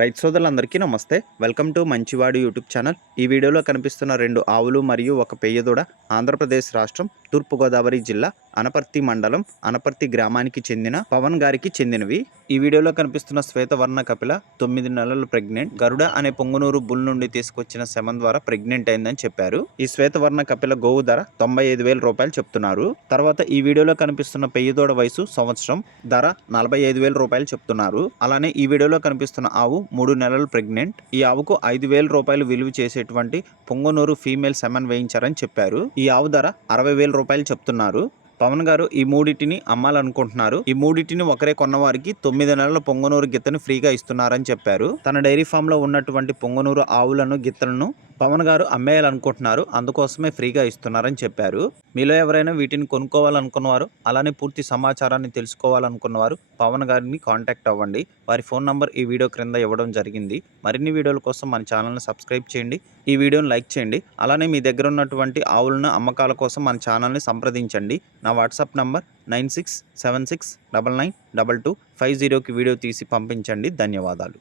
రైతు సోదరులందరికీ నమస్తే. వెల్కమ్ టు మంచివాడు యూట్యూబ్ ఛానల్. ఈ వీడియోలో కనిపిస్తున్న 2 ఆవులు మరియు ఒక పెయ్యదూడ ఆంధ్రప్రదేశ్ రాష్ట్రం తూర్పుగోదావరి జిల్లా అనపర్తి మండలం అనపర్తి గ్రామానికి చెందిన పవన్ గారికి చెందినవి. ఈ వీడియోలో కనిపిస్తున్న శ్వేతవర్ణ కపిల 9 నెలలు ప్రెగ్నెంట్. గరుడ అనే పొంగునూరు బుల్ నుండి తీసుకొచ్చిన శమం ద్వారా ప్రెగ్నెంట్ అయిందని చెప్పారు. ఈ శ్వేతవర్ణ కపిల గోవు ధర 95,000 రూపాయలు చెప్తున్నారు. తర్వాత ఈ వీడియోలో కనిపిస్తున్న పెయ్యదూడ వయసు సంవత్సరం, ధర 45,000 రూపాయలు చెప్తున్నారు. అలానే ఈ వీడియోలో కనిపిస్తున్న ఆవు 3 నెలలు ప్రెగ్నెంట్. ఈ ఆవుకు 5,000 రూపాయలు విలువ చేసేటువంటి పొంగనూరు ఫీమేల్ సెమన్ వేయించారని చెప్పారు. ఈ ఆవు ధర 60,000 రూపాయలు చెప్తున్నారు. పవన్ గారు ఈ మూడిటిని అమ్మాలనుకుంటున్నారు. ఈ మూడిటిని ఒకరే కొన్నవారికి 9 నెలల పొంగనూరు గిత్తను ఫ్రీగా ఇస్తున్నారని చెప్పారు. తన డైరీ ఫామ్ లో ఉన్నటువంటి పొంగనూరు ఆవులను గిత్తలను పవన్ గారు అమ్మేయాలనుకుంటున్నారు. అందుకోసమే ఫ్రీగా ఇస్తున్నారని చెప్పారు. మీలో ఎవరైనా వీటిని కొనుక్కోవాలనుకున్నవారు, అలానే పూర్తి సమాచారాన్ని తెలుసుకోవాలనుకున్నవారు పవన్ గారిని కాంటాక్ట్ అవ్వండి. వారి ఫోన్ నంబర్ ఈ వీడియో క్రింద ఇవ్వడం జరిగింది. మరిన్ని వీడియోల కోసం మన ఛానల్ని సబ్స్క్రైబ్ చేయండి. ఈ వీడియోని లైక్ చేయండి. అలానే మీ దగ్గర ఉన్నటువంటి ఆవులను అమ్మకాల కోసం మన ఛానల్ని సంప్రదించండి. నా వాట్సాప్ నంబర్ 9676992250కి వీడియో తీసి పంపించండి. ధన్యవాదాలు.